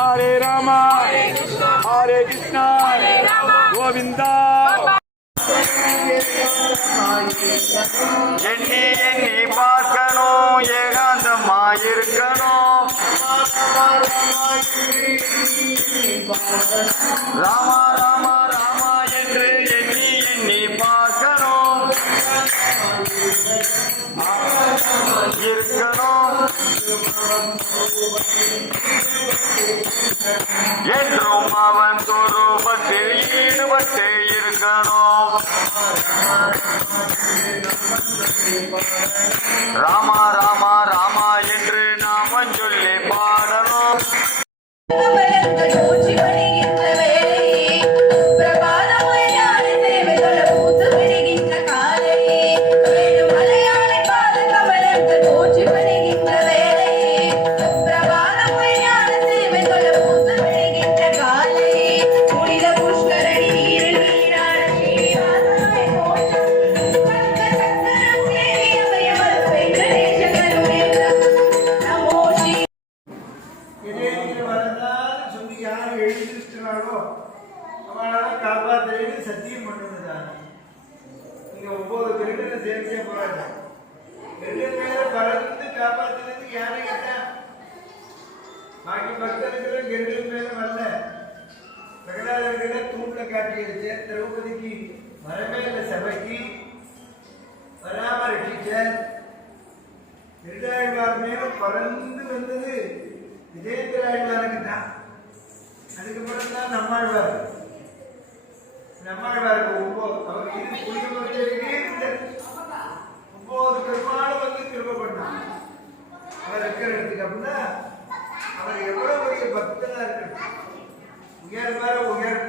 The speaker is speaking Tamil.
Hare Rama, Hare Krishna, Govinda. எண்ணி எண்ணி பார்க்கணும், ஏகாந்தமாயிருக்கணும். ராமா ராமா ராமா என்று எண்ணி எண்ணி பார்க்கணும், இருக்கணும். என்றும் அவன் துருபத்தில் ஈடுபட்டு இருக்கணும். ராமா ராமா ராமா என்று நாமம் சொல்லி பாடணும். சத்தியம் பண்ணுதான். நீங்க 9 திருடனை சேர்ந்தே போறாங்க. 2 பேரை பறந்து காப்பாத்துறதுக்கு யாரை கேட்டா? பாக்கி பக்தர்கள் 2 பேரும் வரல. பிரகலாதர்களை தூண்ல காட்டி வச்சு திரௌபதிக்கு மரமேல சபைக்கு வராம ரட்சிச்சார். திருடாழ்வார் மேல பறந்து வந்தது விஜயந்திராழ்வாருக்கு தான். அதுக்கப்புறம் தான் நம்மாழ்வார். நம்மாழ்வாருக்கு 9 அவர் இது புரிதே 9 பெருமாள் வந்து திரும்ப பண்ணார். அவர் இருக்கிறதுக்கு அப்படின்னா அவர் எவ்வளவு பெரிய பக்தனா இருக்கணும். உயர்வார உயர்